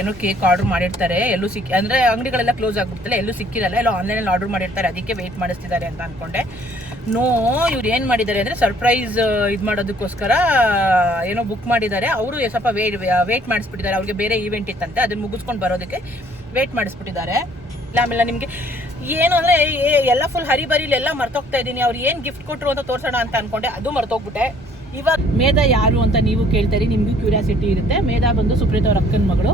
ಏನೋ cake order ಮಾಡಿರ್ತಾರೆ, ಎಲ್ಲೂ ಅಂದ್ರೆ ಅಂಗಡಿಗಳೆಲ್ಲ ಕ್ಲೋಸ್ ಆಗ್ಬಿಡ್ತಲ್ಲ, ಎಲ್ಲೂ ಸಿಕ್ಕಿರಲ್ಲ, ಎಲ್ಲೋ ಆನ್ಲೈನಲ್ಲಿ ಆರ್ಡರ್ ಮಾಡಿರ್ತಾರೆ, ಅದಕ್ಕೆ ವೆಯ್ಟ್ ಮಾಡಿಸ್ತಿದ್ದಾರೆ ಅಂತ ಅನ್ಕೊಂಡೆ. ನೋ, ಇವ್ರು ಏನು ಮಾಡಿದ್ದಾರೆ ಅಂದರೆ ಸರ್ಪ್ರೈಸ್ ಇದು ಮಾಡೋದಕ್ಕೋಸ್ಕರ ಏನೋ ಬುಕ್ ಮಾಡಿದ್ದಾರೆ. ಅವರು ಸ್ವಲ್ಪ ವೆಯ್ಟ್ ಮಾಡಿಸ್ಬಿಟ್ಟಿದ್ದಾರೆ. ಅವ್ರಿಗೆ ಬೇರೆ ಈವೆಂಟ್ ಇತ್ತಂತೆ, ಅದನ್ನ ಮುಗಿಸ್ಕೊಂಡು ಬರೋದಕ್ಕೆ ವೆಯ್ಟ್ ಮಾಡಿಸ್ಬಿಟ್ಟಿದ್ದಾರೆ. ಆಮೇಲೆ ನಿಮಗೆ ಏನು ಅಂದರೆ ಎಲ್ಲ ಫುಲ್ ಹರಿಬರಿಲಿ ಎಲ್ಲ ಮರ್ತೋಗ್ತಾ ಇದ್ದೀನಿ. ಅವ್ರು ಏನು ಗಿಫ್ಟ್ ಕೊಟ್ಟರು ಅಂತ ತೋರಿಸೋಣ ಅಂತ ಅನ್ಕೊಂಡೆ, ಅದು ಮರ್ತೋಗ್ಬಿಟ್ಟೆ. ಇವಾಗ ಮೇಧಾ ಯಾರು ಅಂತ ನೀವು ಕೇಳ್ತೀರಿ, ನಿಮಗೂ ಕ್ಯೂರಿಯಾಸಿಟಿ ಇರುತ್ತೆ. ಮೇಧಾ ಬಂದು ಸುಪ್ರೀತ್ ಅವ್ರ ಅಕ್ಕನ ಮಗಳು.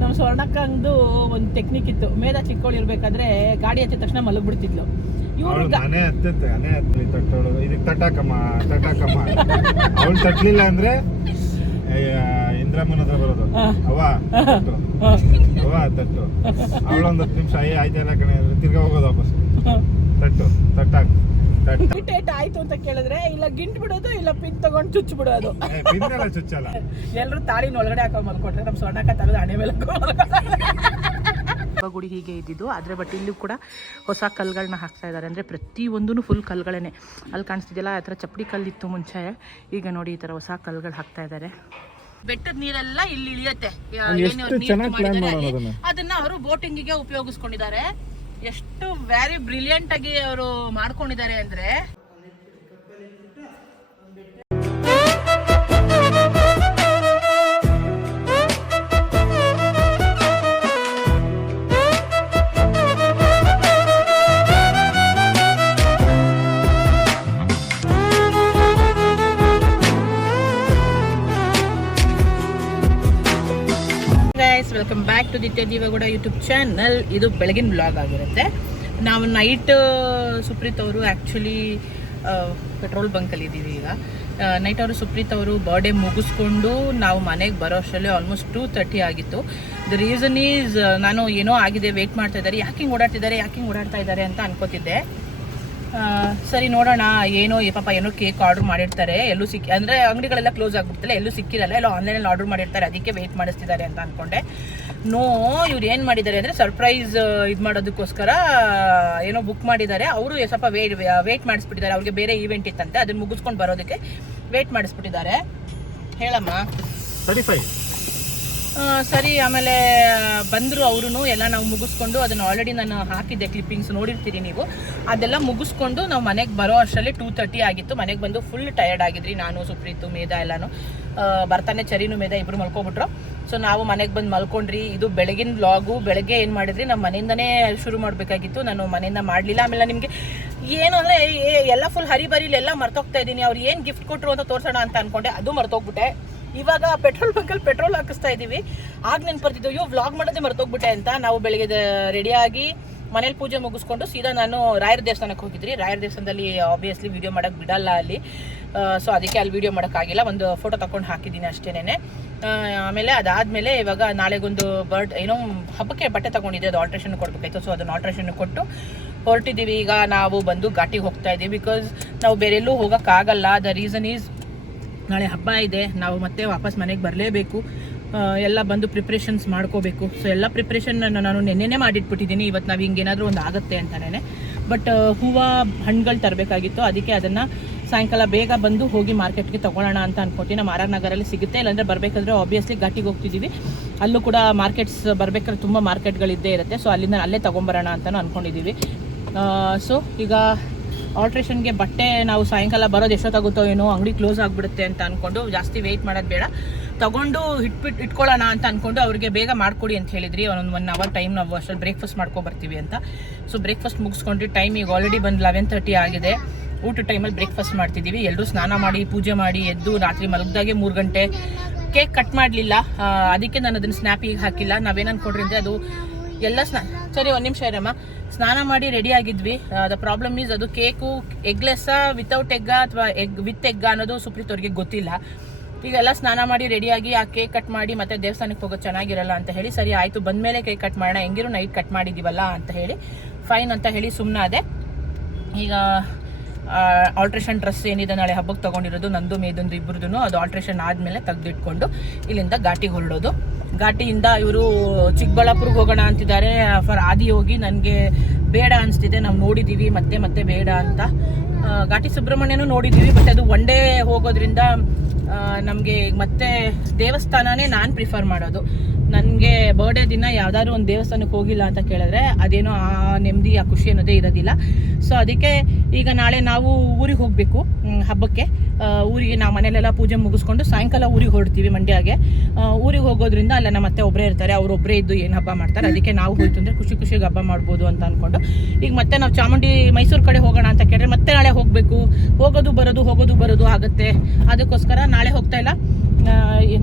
ನಮ್ಮ ಸ್ವರ್ಣಕ್ಕಂದು ಒಂದು ಟೆಕ್ನಿಕ್ ಇತ್ತು. ಮೇಧಾ ಚಿಕ್ಕವಳು ಇರಬೇಕಾದ್ರೆ ಗಾಡಿ ಹತ್ತಿದ ತಕ್ಷಣ ಮಲಗ್ಬಿಡ್ತಿದ್ಲು. ಇವರು ಅವಳು ತಟ್ಟಲಿಲ್ಲ ಅಂದ್ರೆ ಇಂದ್ರಮ್ಮನ ಹತ್ರ ಬರೋದು, ಅವ್ವ ತಟ್ಟು. ಅವಳೊಂದು 10 ನಿಮಿಷ ಆಯ್ತಲ್ಲ ಕಣೆ, ತಿರ್ಗಾ ಹೋಗೋದು ವಾಪಸ್. ತಟ್ಟು ತಟ್ಟಾಕು ಇರಿಟೇಟ್ ಆಯ್ತು ಅಂತ ಕೇಳಿದ್ರೆ ಇಲ್ಲ ಗಿಂಟ್ ಬಿಡೋದು, ಇಲ್ಲ ಪಿನ್ ತಗೊಂಡು ಚುಚ್ಚು ಬಿಡೋದು. ಚುಚ್ಚಲ್ಲ, ಎಲ್ಲರೂ ತಾಳಿನ ಒಳಗಡೆ ಹಾಕೋ ಮಲ್ಕೊಟ್ರೆ ನಮ್ಮ ಸ್ವರ್ಣಕ್ಕ ತಗದು ಹಣೆ ಮೇಲೆ ಗುಡಿ ಹೀಗೆ ಇದ್ದಿದ್ದು. ಆದರೆ ಬಟ್ ಇಲ್ಲೂ ಕೂಡ ಹೊಸ ಕಲ್ಗಳನ್ನ ಹಾಕ್ತಾ ಇದ್ದಾರೆ. ಅಂದರೆ ಪ್ರತಿಯೊಂದೂ ಫುಲ್ ಕಲ್ಗಳೇನೆ. ಅಲ್ಲಿ ಕಾಣಿಸ್ತಿದೆಯಲ್ಲ, ಆ ಥರ ಚಪ್ಪಡಿ ಕಲ್ಲಿತ್ತು ಮುಂಚೆ. ಈಗ ನೋಡಿ ಈ ಥರ ಹೊಸ ಕಲ್ಗಳು ಹಾಕ್ತಾ ಇದ್ದಾರೆ. ಬೆಟ್ಟದ ನೀರೆಲ್ಲ ಇಲ್ಲಿ ಇಳಿಯತ್ತೆ. ಅದನ್ನ ಅವರು ಬೋಟಿಂಗಿಗೆ ಉಪಯೋಗಿಸ್ಕೊಂಡಿದ್ದಾರೆ. ಎಷ್ಟು ವೆರಿ ಬ್ರಿಲಿಯಂಟ್ ಆಗಿ ಅವರು ಮಾಡ್ಕೊಂಡಿದ್ದಾರೆ ಅಂದ್ರೆ. Welcome back to Ditya Jeevagowda YouTube channel. ಇದು ಬೆಳಗಿನ ಬ್ಲಾಗ್ ಆಗಿರುತ್ತೆ. ನಾವು ನೈಟ್ ಸುಪ್ರೀತ್ ಅವರು ಆ್ಯಕ್ಚುಲಿ ಪೆಟ್ರೋಲ್ ಬಂಕಲ್ಲಿ ಇದ್ದೀವಿ ಈಗ. ನೈಟ್ ಅವರು ಸುಪ್ರೀತ್ ಅವರು ಬರ್ಡೇ ಮುಗಿಸ್ಕೊಂಡು ನಾವು ಮನೆಗೆ ಬರೋ ಅಷ್ಟರಲ್ಲಿ ಆಲ್ಮೋಸ್ಟ್ 2:30 ಆಗಿತ್ತು. ದ ರೀಸನ್ ಈಸ್ ನಾನು ಏನೋ ಆಗಿದೆ, ವೆಯ್ಟ್ ಮಾಡ್ತಾ ಇದ್ದಾರೆ, ಯಾಕೆ ಓಡಾಡ್ತಾ ಇದ್ದಾರೆ ಅಂತ ಅನ್ಕೋತಿದ್ದೆ. ಸರಿ ನೋಡೋಣ, ಏನೋ ಪಾಪ ಏನೋ ಕೇಕ್ ಆರ್ಡರ್ ಮಾಡಿರ್ತಾರೆ, ಎಲ್ಲೂ ಅಂದರೆ ಅಂಗಡಿಗಳೆಲ್ಲ ಕ್ಲೋಸ್ ಆಗ್ಬಿಡ್ತಲ್ಲ, ಎಲ್ಲೂ ಸಿಕ್ಕಿರಲ್ಲ, ಎಲ್ಲೋ ಆನ್ಲೈನಲ್ಲಿ ಆರ್ಡರ್ ಮಾಡಿರ್ತಾರೆ, ಅದಕ್ಕೆ ವೆಯ್ಟ್ ಮಾಡಿಸ್ತಿದ್ದಾರೆ ಅಂತ ಅನ್ಕೊಂಡೆ. ನೋ, ಇವ್ರು ಏನು ಮಾಡಿದ್ದಾರೆ ಅಂದರೆ ಸರ್ಪ್ರೈಸ್ ಇದು ಮಾಡೋದಕ್ಕೋಸ್ಕರ ಏನೋ ಬುಕ್ ಮಾಡಿದ್ದಾರೆ. ಅವರು ಸ್ವಲ್ಪ ವೆಯ್ಟ್ ಮಾಡಿಸ್ಬಿಟ್ಟಿದ್ದಾರೆ. ಅವ್ರಿಗೆ ಬೇರೆ ಈವೆಂಟ್ ಇತ್ತಂತೆ, ಅದನ್ನ ಮುಗಿಸ್ಕೊಂಡು ಬರೋದಕ್ಕೆ ವೆಯ್ಟ್ ಮಾಡಿಸ್ಬಿಟ್ಟಿದ್ದಾರೆ. ಹೇಳಮ್ಮ. 35 ಸರಿ. ಆಮೇಲೆ ಬಂದರು ಅವರು ಎಲ್ಲ. ನಾವು ಮುಗಿಸ್ಕೊಂಡು ಅದನ್ನು ಆಲ್ರೆಡಿ ನಾನು ಹಾಕಿದ್ದೆ, ಕ್ಲಿಪ್ಪಿಂಗ್ಸ್ ನೋಡಿರ್ತೀರಿ ನೀವು. ಅದೆಲ್ಲ ಮುಗಿಸ್ಕೊಂಡು ನಾವು ಮನೆಗೆ ಬರೋ ಅಷ್ಟರಲ್ಲಿ 2:30 ಆಗಿತ್ತು. ಮನೆಗೆ ಬಂದು ಫುಲ್ ಟಯರ್ಡ್ ಆಗಿದ್ರಿ, ನಾನು ಸುಪ್ರೀತು ಮೇಧಾ ಎಲ್ಲನೂ. ಬರ್ತಾನೆ ಚರಿನು ಮೇಧಾ ಇಬ್ಬರು ಮಲ್ಕೊಬಿಟ್ರು. ಸೊ ನಾವು ಮನೆಗೆ ಬಂದು ಮಲ್ಕೊಂಡ್ರಿ. ಇದು ಬೆಳಗಿನ ವ್ಲಾಗು. ಬೆಳಗ್ಗೆ ಏನು ಮಾಡಿದ್ರಿ, ನಮ್ಮ ಮನೆಯಿಂದನೇ ಶುರು ಮಾಡಬೇಕಾಗಿತ್ತು, ನಾನು ಮನೆಯಿಂದ ಮಾಡಲಿಲ್ಲ. ಆಮೇಲೆ ನಿಮಗೆ ಏನು ಅಂದರೆ ಎಲ್ಲ ಫುಲ್ ಹರಿಬರಿಲಿ ಎಲ್ಲ ಮರ್ತೋಗ್ತಾ ಇದ್ದೀನಿ. ಅವ್ರು ಏನು ಗಿಫ್ಟ್ ಕೊಟ್ಟರು ಅಂತ ತೋರಿಸೋಣ ಅಂತ ಅನ್ಕೊಂಡೆ, ಅದು ಮರ್ತೋಗ್ಬಿಟ್ಟೆ. ಇವಾಗ ಪೆಟ್ರೋಲ್ ಬಂಕಲ್ಲಿ ಪೆಟ್ರೋಲ್ ಹಾಕಿಸ್ತಾ ಇದ್ದೀವಿ. ಆಗ ನೆನ್ಪರ್ತಿದ್ದು, ವ್ಲಾಗ್ ಮಾಡೋದೇ ಮರ್ತೋಗ್ಬಿಟ್ಟೆ ಅಂತ. ನಾವು ಬೆಳಗ್ಗೆ ರೆಡಿಯಾಗಿ ಮನೇಲಿ ಪೂಜೆ ಮುಗಿಸ್ಕೊಂಡು ಸೀದಾ ನಾನು ರಾಯರ ದೇವಸ್ಥಾನಕ್ಕೆ ಹೋಗಿದ್ರಿ. ರಾಯರ ದೇವಸ್ಥಾನದಲ್ಲಿ ಆಬ್ವಿಯಸ್ಲಿ ವೀಡಿಯೋ ಮಾಡೋಕ್ಕೆ ಬಿಡಲ್ಲ ಅಲ್ಲಿ. ಸೊ ಅದಕ್ಕೆ ಅಲ್ಲಿ ವೀಡಿಯೋ ಮಾಡೋಕ್ಕಾಗಿಲ್ಲ. ಒಂದು ಫೋಟೋ ತಗೊಂಡು ಹಾಕಿದ್ದೀನಿ ಅಷ್ಟೇನೆ. ಆಮೇಲೆ ಅದಾದಮೇಲೆ ಇವಾಗ ನಾಳೆಗೊಂದು ಏನೋ ಹಬ್ಬಕ್ಕೆ ಬಟ್ಟೆ ತೊಗೊಂಡಿದ್ದೆ, ಅದು ಆಲ್ಟ್ರೇಷನ್ ಕೊಡಬೇಕಾಯ್ತು. ಸೊ ಅದನ್ನು ಆಲ್ಟ್ರೇಷನ್ ಕೊಟ್ಟು ಹೊರಟಿದ್ದೀವಿ. ಈಗ ನಾವು ಬಂದು ಘಾಟಿಗೆ ಹೋಗ್ತಾ ಇದ್ದೀವಿ. ಬಿಕಾಸ್ ನಾವು ಬೇರೆಲ್ಲೂ ಹೋಗೋಕ್ಕಾಗಲ್ಲ. ದ ರೀಸನ್ ಈಸ್ ನಾಳೆ ಹಬ್ಬ ಇದೆ, ನಾವು ಮತ್ತೆ ವಾಪಸ್ ಮನೆಗೆ ಬರಲೇಬೇಕು. ಎಲ್ಲ ಬಂದು ಪ್ರಿಪ್ರೇಷನ್ಸ್ ಮಾಡ್ಕೋಬೇಕು. ಸೊ ಎಲ್ಲ ಪ್ರಿಪ್ರೇಷನ್ ನಾನು ನೆನ್ನೆನೇ ಮಾಡಿಟ್ಬಿಟ್ಟಿದ್ದೀನಿ. ಇವತ್ತು ನಾವು ಹಿಂಗೇನಾದರೂ ಒಂದು ಆಗುತ್ತೆ ಅಂತಲೇ. ಬಟ್ ಹೂವು ಹಣ್ಣುಗಳು ತರಬೇಕಾಗಿತ್ತು, ಅದಕ್ಕೆ ಅದನ್ನು ಸಾಯಂಕಾಲ ಬೇಗ ಬಂದು ಹೋಗಿ ಮಾರ್ಕೆಟ್ಗೆ ತೊಗೊಳ್ಳೋಣ ಅಂತ ಅನ್ಕೊತೀನಿ. ನಮ್ಮ ಆರ್ ನಗರಲ್ಲಿ ಸಿಗುತ್ತೆ, ಇಲ್ಲಾಂದರೆ ಬರಬೇಕಾದ್ರೆ ಆಬ್ವಿಯಸ್ಲಿ ಘಾಟಿಗೆ ಹೋಗ್ತಿದ್ದೀವಿ. ಅಲ್ಲೂ ಕೂಡ ಮಾರ್ಕೆಟ್ಸ್ ಬರಬೇಕಾದ್ರೆ ತುಂಬ ಮಾರ್ಕೆಟ್ಗಳಿದ್ದೇ ಇರುತ್ತೆ. ಸೊ ಅಲ್ಲೇ ತೊಗೊಂಬರೋಣ ಅಂತಲೂ ಅಂದ್ಕೊಂಡಿದ್ದೀವಿ. ಸೊ ಈಗ ಆಲ್ಟ್ರೇಷನ್ಗೆ ಬಟ್ಟೆ ನಾವು ಸಾಯಂಕಾಲ ಬರೋದು ಎಷ್ಟೊತ್ತಾಗುತ್ತೋ ಏನೋ, ಅಂಗಡಿ ಕ್ಲೋಸ್ ಆಗಿಬಿಡುತ್ತೆ ಅಂತ ಅಂದ್ಕೊಂಡು ಜಾಸ್ತಿ ವೆಯ್ಟ್ ಮಾಡೋದು ಬೇಡ, ತೊಗೊಂಡು ಇಟ್ಕೊಳ್ಳೋಣ ಅಂತ ಅಂದ್ಕೊಂಡು ಅವ್ರಿಗೆ ಬೇಗ ಮಾಡಿಕೊಡಿ ಅಂತ ಹೇಳಿದ್ರಿ. ಒಂದು 1 ಅವರ್ ಟೈಮ್ ನಾವು ಅಷ್ಟರಲ್ಲಿ ಬ್ರೇಕ್ಫಾಸ್ಟ್ ಮಾಡ್ಕೊಬರ್ತೀವಿ ಅಂತ. ಸೊ ಬ್ರೇಕ್ಫಾಸ್ಟ್ ಮುಗಿಸ್ಕೊಂಡ್ರಿ. ಟೈಮ್ ಈಗ ಆಲ್ರೆಡಿ ಬಂದು 11:30 ಆಗಿದೆ. ಊಟ ಟೈಮಲ್ಲಿ ಬ್ರೇಕ್ಫಾಸ್ಟ್ ಮಾಡ್ತಿದ್ದೀವಿ. ಎಲ್ಲರೂ ಸ್ನಾನ ಮಾಡಿ ಪೂಜೆ ಮಾಡಿ ಎದ್ದು ರಾತ್ರಿ ಮಲಗಿದಾಗೆ 3 ಗಂಟೆ. ಕೇಕ್ ಕಟ್ ಮಾಡಲಿಲ್ಲ, ಅದಕ್ಕೆ ನಾನು ಅದನ್ನು ಸ್ನ್ಯಾಪಿಗೆ ಹಾಕಿಲ್ಲ. ನಾವೇನು ಅಂದ್ಕೊಂಡ್ರಿ ಅಂದರೆ ಅದು ಎಲ್ಲ ಸರಿ 1 ನಿಮಿಷ ಇರಮ್ಮ. ಸ್ನಾನ ಮಾಡಿ ರೆಡಿ ಆಗಿದ್ವಿ. ದ ಪ್ರಾಬ್ಲಮ್ ಈಸ್ ಅದು ಕೇಕು ಎಗ್ಲೆಸ್ಸಾ ವಿತೌಟ್ ಎಗ್ಗಾ ಅಥವಾ ವಿತ್ ಎಗ್ಗಾ ಅನ್ನೋದು ಸುಪ್ರೀತ್ ಅವ್ರಿಗೆ ಗೊತ್ತಿಲ್ಲ. ಈಗೆಲ್ಲ ಸ್ನಾನ ಮಾಡಿ ರೆಡಿಯಾಗಿ ಆ ಕೇಕ್ ಕಟ್ ಮಾಡಿ ಮತ್ತೆ ದೇವಸ್ಥಾನಕ್ಕೆ ಹೋಗೋದು ಚೆನ್ನಾಗಿರಲ್ಲ ಅಂತ ಹೇಳಿ, ಸರಿ ಆಯಿತು ಬಂದಮೇಲೆ ಕೇಕ್ ಕಟ್ ಮಾಡೋಣ, ಹೆಂಗಿರು ನೈಟ್ ಕಟ್ ಮಾಡಿದ್ದೀವಲ್ಲ ಅಂತ ಹೇಳಿ ಫೈನ್ ಅಂತ ಹೇಳಿ ಸುಮ್ಮನಾದೆ. ಈಗ ಆಲ್ಟ್ರೇಷನ್ ಡ್ರೆಸ್ ಏನಿದೆ ನಾಳೆ ಹಬ್ಬಕ್ಕೆ ತೊಗೊಂಡಿರೋದು ನಂದು ಮೇದಂದು ಇಬ್ಬರದು, ಅದು ಆಲ್ಟ್ರೇಷನ್ ಆದಮೇಲೆ ತೆಗೆದಿಟ್ಕೊಂಡು ಇಲ್ಲಿಂದ ಘಾಟಿಗೆ ಹೊರಡೋದು. ಘಾಟಿಯಿಂದ ಇವರು ಚಿಕ್ಕಬಳ್ಳಾಪುರಕ್ಕೆ ಹೋಗೋಣ ಅಂತಿದ್ದಾರೆ. ಫಾರ್ ಆದಿ ಹೋಗಿ ನನಗೆ ಬೇಡ ಅನಿಸ್ತಿದೆ. ನಾವು ನೋಡಿದ್ದೀವಿ ಮತ್ತೆ ಬೇಡ ಅಂತ. ಘಾಟಿ ಸುಬ್ರಹ್ಮಣ್ಯನೂ ನೋಡಿದ್ದೀವಿ, ಬಟ್ ಅದು ಒನ್ ಡೇ ಹೋಗೋದ್ರಿಂದ ನಮಗೆ ಮತ್ತೆ ದೇವಸ್ಥಾನನೇ ನಾನು ಪ್ರಿಫರ್ ಮಾಡೋದು. ನನಗೆ ಬರ್ಡೇ ದಿನ ಯಾವ್ದಾದ್ರು ಒಂದು ದೇವಸ್ಥಾನಕ್ಕೆ ಹೋಗಿಲ್ಲ ಅಂತ ಕೇಳಿದ್ರೆ ಅದೇನೋ ಆ ನೆಮ್ಮದಿ ಆ ಖುಷಿ ಅನ್ನೋದೇ ಇರೋದಿಲ್ಲ. ಸೊ ಅದಕ್ಕೆ ಈಗ ನಾಳೆ ನಾವು ಊರಿಗೆ ಹೋಗಬೇಕು ಹಬ್ಬಕ್ಕೆ. ಊರಿಗೆ ನಾವು ಮನೇಲೆಲ್ಲ ಪೂಜೆ ಮುಗಿಸ್ಕೊಂಡು ಸಾಯಂಕಾಲ ಊರಿಗೆ ಹೊರಡ್ತೀವಿ ಮಂಡ್ಯಗೆ. ಊರಿಗೆ ಹೋಗೋದ್ರಿಂದ ಅಲ್ಲ ನಮ್ಮ ಅತ್ತೆ ಒಬ್ಬರೇ ಇರ್ತಾರೆ, ಅವರೊಬ್ಬರೇ ಇದ್ದು ಏನು ಹಬ್ಬ ಮಾಡ್ತಾರೆ. ಅದಕ್ಕೆ ನಾವು ಹೋಯ್ತು ಅಂದರೆ ಖುಷಿಗೆ ಹಬ್ಬ ಮಾಡ್ಬೋದು ಅಂತ ಅಂದ್ಕೊಂಡು ಈಗ ಮತ್ತೆ ನಾವು ಚಾಮುಂಡಿ ಮೈಸೂರು ಕಡೆ ಹೋಗೋಣ ಅಂತ ಕೇಳಿದ್ರೆ ಮತ್ತೆ ನಾಳೆ ಹೋಗಬೇಕು. ಹೋಗೋದು ಬರೋದು ಆಗುತ್ತೆ. ಅದಕ್ಕೋಸ್ಕರ ನಾಳೆ ಹೋಗ್ತಾ ಇಲ್ಲ,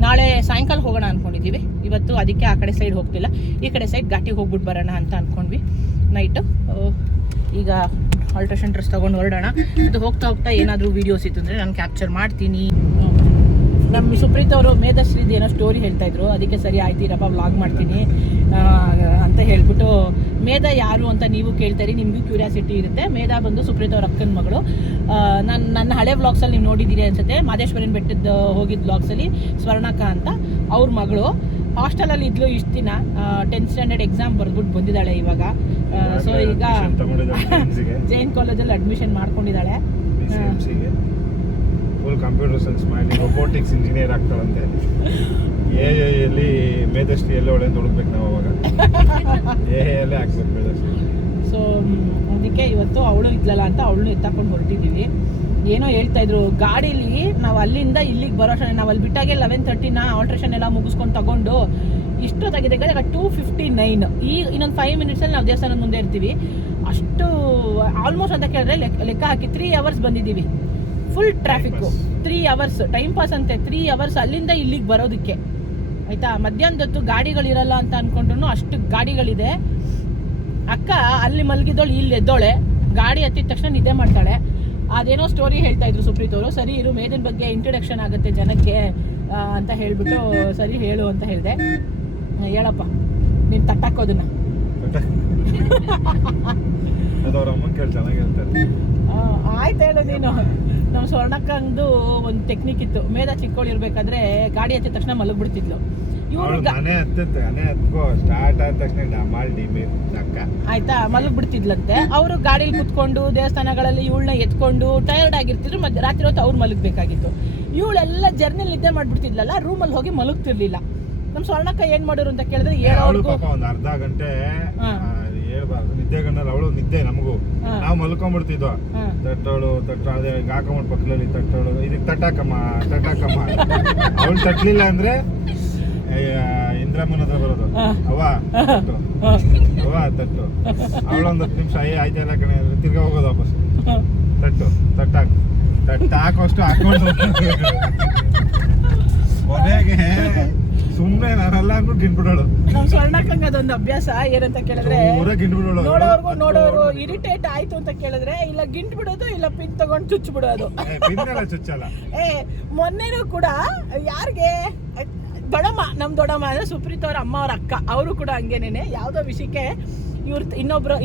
ನಾಳೆ ಸಾಯಂಕಾಲ ಹೋಗೋಣ ಅಂದ್ಕೊಂಡಿದ್ದೀವಿ ಇವತ್ತು. ಅದಕ್ಕೆ ಆ ಕಡೆ ಸೈಡ್ ಹೋಗ್ತಿಲ್ಲ, ಈ ಕಡೆ ಸೈಡ್ ಘಾಟಿಗೆ ಹೋಗ್ಬಿಟ್ಟು ಬರೋಣ ಅಂತ ಅಂದ್ಕೊಂಡ್ವಿ ನೈಟು. ಈಗ ಆಲ್ಟ್ರೇಷನ್ ಡ್ರೆಸ್ ತೊಗೊಂಡು ಹೊರಡೋಣ. ಇದು ಹೋಗ್ತಾ ಏನಾದರೂ ವೀಡಿಯೋಸ್ ಇತ್ತು ಅಂದರೆ ನಾನು ಕ್ಯಾಪ್ಚರ್ ಮಾಡ್ತೀನಿ. ನಮ್ಮ ಸುಪ್ರೀತ್ ಅವರು ಮೇಧಶ್ರೀದು ಏನೋ ಸ್ಟೋರಿ ಹೇಳ್ತಾಯಿದ್ರು, ಅದಕ್ಕೆ ಸರಿ ಆಯ್ತು ಇರಪ್ಪ ವ್ಲಾಗ್ ಮಾಡ್ತೀನಿ ಅಂತ ಹೇಳ್ಬಿಟ್ಟು. ಮೇಧ ಯಾರು ಅಂತ ನೀವು ಕೇಳ್ತೀರಿ, ನಿಮಗೂ ಕ್ಯೂರಿಯಾಸಿಟಿ ಇರುತ್ತೆ. ಮೇಧ ಬಂದು ಸುಪ್ರೀತ್ ಅವ್ರ ಅಕ್ಕನ ಮಗಳು. ನನ್ನ ಹಳೆ ವ್ಲಾಗ್ಸಲ್ಲಿ ನೀವು ನೋಡಿದ್ದೀರಿ ಅನ್ಸುತ್ತೆ, ಮಾದೇಶ್ವರನ ಬೆಟ್ಟದ ಹೋಗಿದ್ದ ವ್ಲಾಗ್ಸಲ್ಲಿ ಸ್ವರ್ಣಕ್ಕ ಅಂತ ಅವ್ರ ಮಗಳು. ಹಾಸ್ಟೆಲಲ್ಲಿ ಇದ್ಲು ಇಷ್ಟು ದಿನ, 10th ಸ್ಟ್ಯಾಂಡರ್ಡ್ ಎಕ್ಸಾಮ್ ಬರೆದ್ಬಿಟ್ಟು ಬಂದಿದ್ದಾಳೆ ಇವಾಗ. ಸೊ ಈಗ ಜೈನ್ ಕಾಲೇಜಲ್ಲಿ ಅಡ್ಮಿಷನ್ ಮಾಡ್ಕೊಂಡಿದ್ದಾಳೆ. ಫುಲ್ ಕಂಪ್ಯೂಟರ್ ಸೈನ್ಸ್ ಮಾಡಿ ರೋಬೋಟಿಕ್ಸ್ ಇಂಜಿನಿಯರ್ ಆಗ್ತಾಳಂತೆ. ಎಲ್ಲಿ ಮೇಧಶ್ರೀ ಎಲ್ಲ ಒಳ್ಳೆ ಹುಡುಕ್ಬೇಕು ನಾವು ಅವಾಗ ಎಲ್ಲಿ ಹಾಕ್ಬೇಕು ಮೇಧಶ್ರೀ. ಸೊ ಅದಕ್ಕೆ ಇವತ್ತು ಅವಳು ಇದ್ಲಲ್ಲ ಅಂತ ಅವಳನ್ನು ಎತ್ತಾಕೊಂಡು ಹೊರಟಿದ್ದೀವಿ. ಏನೋ ಹೇಳ್ತಾ ಇದ್ರು ಗಾಡೀಲಿ ನಾವು ಅಲ್ಲಿಂದ ಇಲ್ಲಿಗೆ ಬರೋ ನಾವು ಅಲ್ಲಿ ಬಿಟ್ಟಾಗೆ 11:30 ಆಲ್ಟ್ರೇಷನ್ ಎಲ್ಲ ಮುಗಿಸ್ಕೊಂಡು ತಗೊಂಡು ಇಷ್ಟೊತ್ತಾಗಿದೆ. ಈಗ 2:59. ಈಗ ಇನ್ನೊಂದು 5 ಮಿನಿಟ್ಸಲ್ಲಿ ನಾವು ದೇವಸ್ಥಾನದ ಮುಂದೆ ಇರ್ತೀವಿ. ಅಷ್ಟು ಆಲ್ಮೋಸ್ಟ್ ಅಂತ ಕೇಳಿದ್ರೆ ಲೆಕ್ಕ ಹಾಕಿ 3 ಅವರ್ಸ್ ಬಂದಿದ್ದೀವಿ. Full traffic 3 hours time pass ಅಂತೆ. 3 ಅವರ್ಸ್ ಅಲ್ಲಿಂದ ಇಲ್ಲಿಗೆ ಬರೋದಕ್ಕೆ ಆಯಿತಾ. ಮಧ್ಯಾಹ್ನದೊತ್ತು ಗಾಡಿಗಳಿರಲ್ಲ ಅಂತ ಅಂದ್ಕೊಂಡ್ರು ಅಷ್ಟು ಗಾಡಿಗಳಿದೆ. ಅಕ್ಕ ಅಲ್ಲಿ ಮಲಗಿದೋಳು ಇಲ್ಲಿ ಎದ್ದೋಳೆ, ಗಾಡಿ ಹತ್ತಿದ ತಕ್ಷಣ ನಿದ್ದೆ ಮಾಡ್ತಾಳೆ. ಅದೇನೋ ಸ್ಟೋರಿ ಹೇಳ್ತಾ ಇದ್ರು ಸುಪ್ರೀತ್ ಅವರು. ಸರಿ ಇರು, ಮೇದಿನ ಬಗ್ಗೆ ಇಂಟ್ರೊಡಕ್ಷನ್ ಆಗುತ್ತೆ ಜನಕ್ಕೆ ಅಂತ ಹೇಳ್ಬಿಟ್ಟು ಸರಿ ಹೇಳು ಅಂತ ಹೇಳಿದೆ. ಹೇಳಪ್ಪ ನೀನು ತಟ್ಟಾಕೋದನ್ನ. ಆಯ್ತು ಹೇಳು ನೀನು. ನಮ್ಮ ಸ್ವರ್ಣಕ್ಕಂದು ಒಂದು ಟೆಕ್ನಿಕ್ ಇತ್ತು. ಮೇಧ ಚಿಕ್ಕವಳು ಇರ್ಬೇಕಾದ್ರೆ ಗಾಡಿ ಹತ್ತಿದ ತಕ್ಷಣ ಮಲಗ್ಬಿಡ್ತಿದ್ಲು. ಇವರು ಆಯ್ತಾ ಮಲಗ್ಬಿಡ್ತಿದ್ಲಂತೆ. ಅವರು ಗಾಡಿಲಿ ಕುತ್ಕೊಂಡು ದೇವಸ್ಥಾನಗಳಲ್ಲಿ ಇವಳನ್ನ ಎತ್ಕೊಂಡು ಟಯರ್ಡ್ ಆಗಿರ್ತಿದ್ರು. ರಾತ್ರಿ ಹೊತ್ತು ಅವ್ರು ಮಲಗಬೇಕಾಗಿತ್ತು. ಇವಳೆಲ್ಲ ಜರ್ನಿಲಿ ನಿದ್ದೆ ಮಾಡ್ಬಿಡ್ತಿದ್ಲಲ್ಲ, ರೂಮಲ್ಲಿ ಹೋಗಿ ಮಲಗ್ತಿರ್ಲಿಲ್ಲ. ನಮ್ಮ ಸ್ವರ್ಣಕ್ಕ ಏನ್ ಮಾಡೋರು ಅಂತ ಕೇಳಿದ್ರೆ ಒಂದು ಅರ್ಧ ಗಂಟೆ ಹೇಳ್ಬಾರ್ದು ನಿದ್ದೆ ಗಂಡಲ್ಲಿ ಅವಳು ನಿದ್ದೆ ನಮಗೂ ನಾವು ಮಲ್ಕೊಂಡ್ಬಿಡ್ತಿದ್ವು. ತಟ್ಟೋಳು ಅದೇ ಹಾಕೊಂಡ್ ಪಕ್ಕದಲ್ಲಿ ತಟ್ಟೋಳು ಇದಕ್ಕೆ ತಟ್ಟಾಕಮ್ಮ ಅವಳು ತಟ್ಟಲಿಲ್ಲ ಅಂದ್ರೆ ಇಂದ್ರಮ್ಮನ ಹತ್ರ ಬರೋದು ಅವ್ವ ತಟ್ಟು. ಅವಳೊಂದು 10 ನಿಮಿಷ ಆಯ್ತಾ ಇಲ್ಲ ಕಣೆ ತಿರ್ಗಾ ಹೋಗೋದು ವಾಪಸ್. ತಟ್ಟಾಕೋಷ್ಟು ಹಾಕೊಂಡು ಕೊನೆಗೆ ಸುಮ್ಮನೆ ನಾನೆಲ್ಲ ಅಂದ್ಬಿಟ್ಟು ಗಿನ್ಬಿಡೋಳು. ನಮ್ಮ ಸ್ವರ್ಣಕ್ಕಂಗೆ ಅದೊಂದು ಅಭ್ಯಾಸ. ಏನಂತ ಕೇಳಿದ್ರೆ ನೋಡೋರು ಇರಿಟೇಟ್ ಆಯ್ತು ಅಂತ ಕೇಳಿದ್ರೆ ಇಲ್ಲ ಗಿಂಟ್ ಬಿಡೋದು, ಇಲ್ಲ ಪಿನ್ ತಗೊಂಡು ಚುಚ್ಚು ಬಿಡೋದು. ಚುಚ್ಚಲ್ಲ. ಮೊನ್ನೆನೂ ಕೂಡ ಯಾರಿಗೆ ದೊಡ್ಡಮ್ಮ, ನಮ್ಮ ದೊಡ್ಡಮ್ಮ ಅಂದ್ರೆ ಸುಪ್ರೀತ್ ಅವ್ರ ಅಮ್ಮ ಅವ್ರ ಅಕ್ಕ, ಅವರು ಕೂಡ ಹಂಗೇನೇನೆ ಯಾವುದೋ ವಿಷಯಕ್ಕೆ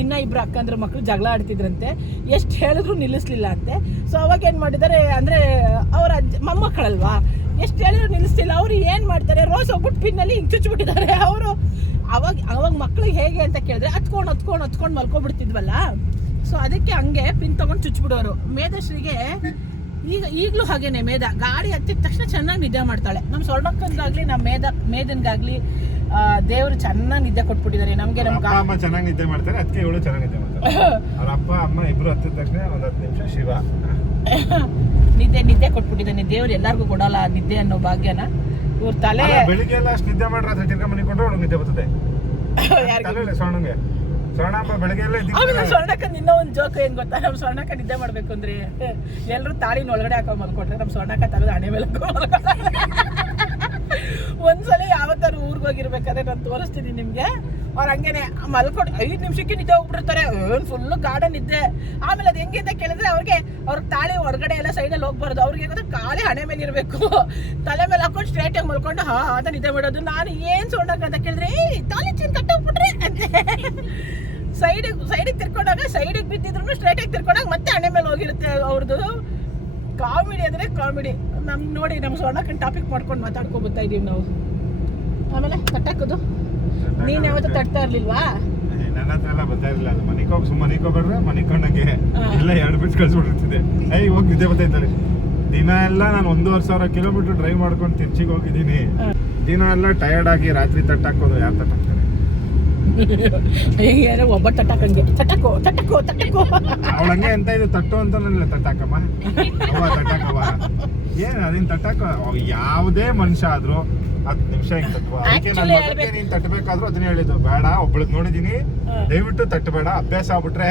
ಇನ್ನ ಇಬ್ರು ಅಕ್ಕಂದ್ರ ಮಕ್ಕಳು ಜಗಳ ಆಡ್ತಿದ್ರಂತೆ. ಎಷ್ಟು ಹೇಳಿದ್ರು ನಿಲ್ಲಿಸ್ಲಿಲ್ಲ ಅಂತೆ. ಸೊ ಅವಾಗ ಏನ್ ಮಾಡಿದ್ದಾರೆ ಅಂದ್ರೆ ಅವ್ರ ಮೊಮ್ಮಕ್ಕಳಲ್ವಾ, ಎಷ್ಟು ಹೇಳಿದ್ರು ನಿಲ್ಲಿಸ್ತಿಲ್ಲ. ಅವ್ರು ಏನ್ ಮಾಡ್ತಾರೆ, ರೋಸ್ ಹೋಗ್ಬಿಟ್ಟು ಪಿನ್ನಲ್ಲಿ ಹಿಂಗೆ ಚುಚ್ಚಿಬಿಟ್ಟಿದ್ದಾರೆ ಅವರು. ಅವಾಗ ಮಕ್ಳಿಗೆ ಹೇಗೆ ಅಂತ ಕೇಳಿದ್ರೆ ಹತ್ಕೊಂಡು ಮಲ್ಕೊಬಿಡ್ತಿದ್ವಲ್ಲ. ಸೊ ಅದಕ್ಕೆ ಹಂಗೆ ಪಿನ್ ತಗೊಂಡು ಚುಚ್ಚಿಬಿಡೋರು. ಮೇಧಶ್ರೀಗೆ ಈಗಲೂ ಹಾಗೇನೆ. ಮೇಧ ಗಾಡಿ ಹತ್ತಿದ ತಕ್ಷಣ ಚೆನ್ನಾಗಿ ನಿದ್ದೆ ಮಾಡ್ತಾಳೆ. ನಮ್ಮ ಸ್ವರ್ಣಕ್ಕಂಗಾಗ್ಲಿ ನಮ್ಮ ಮೇಧನ್ಗಾಗ್ಲಿ ದೇವರು ಚೆನ್ನಾಗಿ ನಿದ್ದೆ ಕೊಟ್ಬಿಟ್ಟಿದ್ದಾರೆ ನಮ್ಗೆ. ನಮ್ಮ ಅಮ್ಮ ಚೆನ್ನಾಗಿ ನಿದ್ದೆ ಮಾಡ್ತಾರೆ, ಅದಕ್ಕೆ ಇವಳು ಚೆನ್ನಾಗಿ ನಿದ್ದೆ ಮಾಡ್ತಾರೆ. ಅವ್ರ ಅಪ್ಪ ಅಮ್ಮ ಇಬ್ರು ಹತ್ತಿದ ತಕ್ಷಣ ಒಂದು 10 ನಿಮಿಷ ಶಿವ ನಿದ್ದೆ ಕೊಟ್ಬಿಟ್ಟಿದ್ದಾನೆ. ದೇವ್ರು ಎಲ್ಲಾರ್ಗು ಕೊಡಲ್ಲ ನಿದ್ದೆ ಅನ್ನೋ ಭಾಗ್ಯನ. ಇವ್ರ ತಲೆ ಬೆಳಿಗ್ಗೆ ಎಲ್ಲ ಅಷ್ಟು ನಿದ್ದೆ ಮಾಡ್ರೆ ತಿರ್ಗಾ ಮನಿಕೊಂಡ್ರೆ ಅವಳು ನಿದ್ದೆ ಬರ್ತದೆ. ಸ್ವರ್ಣಂಗೆ ಸ್ವರ್ಣಪ್ಪ ಬೆಳಗ್ಗೆ ಎಲ್ಲ ಆಮೇಲೆ ಸ್ವರ್ಣಕ್ಕ ನಿನ್ನ ಒಂದು ಜೋಕ್ ಏನ್ ಗೊತ್ತಾ, ನಮ್ಮ ಸ್ವರ್ಣಕ್ಕ ನಿದ್ದೆ ಮಾಡ್ಬೇಕು ಅಂದ್ರೆ ಎಲ್ಲರೂ ತಾಳಿನ ಒಳಗಡೆ ಹಾಕೊಂಡ್ ಮಲ್ಕೊಟ್ರೆ ನಮ್ಮ ಸ್ವರ್ಣಕ್ಕ ತಗದು ಹಣೆ ಮೇಲೆ ಒಂದ್ಸಲ ಯಾವತ್ತಾರು ಊರ್ಗ್ ಹೋಗಿರ್ಬೇಕಾದ್ರೆ ನಾನು ತೋರಿಸ್ತೀನಿ ನಿಮ್ಗೆ. ಅವ್ರು ಹಂಗೇನೆ ಮಲ್ಕೊಂಡು 5 ನಿಮಿಷಕ್ಕೆ ನಿದ್ದೆ ಹೋಗ್ಬಿಟ್ಟಿರ್ತಾರೆ. ಫುಲ್ಲು ಗಾರ್ಡನ್ ನಿದ್ದೆ. ಆಮೇಲೆ ಅದು ಹೆಂಗೆ ಅಂತ ಕೇಳಿದ್ರೆ ಅವ್ರ ತಾಳಿ ಹೊರಗಡೆ ಎಲ್ಲ ಸೈಡಲ್ಲಿ ಹೋಗ್ಬಾರ್ದು. ಅವ್ರಿಗೆ ಗೊತ್ತಾ ಕಾಲೇ ಹಣೆ ಮೇಲೆ ಇರಬೇಕು. ತಲೆ ಮೇಲೆ ಹಾಕೊಂಡು ಸ್ಟ್ರೈಟಾಗಿ ಮಲ್ಕೊಂಡು ಅಂತ ನಿದ್ದೆ ಮಾಡೋದು. ನಾನು ಏನು ಸೊಂಡಕ್ಕ ಅಂತ ಕೇಳಿದ್ರೆ ತಾಳಿ ಚಿನ್ ಕಟ್ಟೋಗ್ಬಿಟ್ರೆ ಅಂತೆ. ಸೈಡಿಗೆ ತಿರ್ಕೊಂಡಾಗ ಸೈಡಿಗೆ ಬಿದ್ದಿದ್ರು ಸ್ಟ್ರೈಟಾಗಿ ತಿರ್ಕೊಂಡಾಗ ಮತ್ತೆ ಹಣೆ ಮೇಲೆ ಹೋಗಿರುತ್ತೆ ಅವ್ರದ್ದು. ಕಾಮಿಡಿ ಅಂದರೆ ಕಾಮಿಡಿ. ನೋಡಿ ನಮ್ಮ ಸ್ವರ್ಣಕ್ಕನ ಟಾಪಿಕ್ ಮಾಡ್ಕೊಂಡು ಮಾತಾಡ್ಕೊಬತ್ತಾ ಇದೀವಿ ನಾವು. ಆಮೇಲೆ ತಟ್ಟಾಕೋದು ನೀನ್ ಯಾವತ್ತೂ ತಟ್ತಾ ಇರ್ಲಿಲ್ವಾ? ನನ್ನ ಹತ್ರ ಎಲ್ಲ ಬರ್ತಾ ಇರಲಿಲ್ಲ. ಅದು ಮನಿಕೋಗಿ ಸುಮ್ಮನೆ ಮನಿಕೊಂಡಂಗೆ ಎಲ್ಲ 2 ಬಿಟ್ಟು ಕಳ್ಸಿಬಿಟ್ಟಿರ್ತಿದ್ದೆ. ಹೋಗಿ ನಿದ್ದೆ ಬರ್ತಾ ಇದ್ದಾಳೆ ದಿನ ಎಲ್ಲ ನಾನು 1,500 ಕಿಲೋಮೀಟರ್ ಡ್ರೈವ್ ಮಾಡ್ಕೊಂಡು ತಿರ್ಚಿಗೆ ಹೋಗಿದ್ದೀನಿ. ದಿನ ಎಲ್ಲ ಟಯರ್ಡ್ ಆಗಿ ರಾತ್ರಿ ತಟ್ಟಾಕೋದು ಯಾರು ತಟ್ಟಾಕ್ತಾರೆ? ಏನೋ ಒಬ್ಬ ತಟ್ಟಕಂಗೆ ತಟ್ಟಕೋ ತಟ್ಟಕೋ ತಟ್ಟಕೋ ಅವಳ ಹಂಗೆ ಅಂತ ಇದು ತಟ್ಟು ಅಂತ ನನ್ನ ತಟ್ಟಾಕಮ್ಮ ಅವ್ವ ತಟ್ಟಾಕವ್ವ ಏನ್ ಅದಿನ್ ತಟ್ಟಾಕ ಯಾವುದೇ ಮನುಷ್ಯ ಆದ್ರೂ 10 ನಿಮಿಷ ಹಿಂಗ್ ತಟ್ಟುವ. ಅದಕ್ಕೆ ನನ್ನ ಮಗಕ್ಕೆ ನೀನ್ ತಟ್ಟಬೇಕಾದ್ರೂ ಅದನ್ನ ಹೇಳಿದ್ದು, ಬೇಡ ಒಬ್ಳದ್ ನೋಡಿದೀನಿ ದಯವಿಟ್ಟು ತಟ್ಟಬೇಡ, ಅಭ್ಯಾಸ ಆಗ್ಬಿಟ್ರೆ